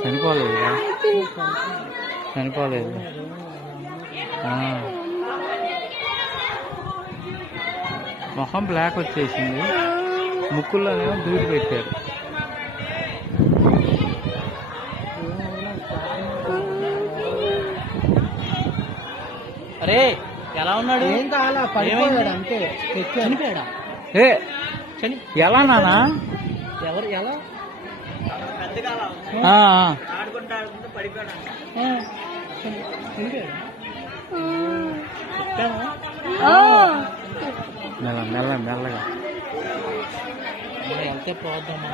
చనిపోలేదు చనిపోలేదు. మొహం బ్లాక్ వచ్చేసింది, ముక్కుల్లోనేమో దూది పెట్టారు. అరే ఎలా ఉన్నాడు? ఏం కావాలా, పడిపోయాడు అంతే. చనిపోయాడా? ఎలా నానా? ఎవరు ఎలా? మెల్ల మెల్లగా వెళ్తే పోద్దామా?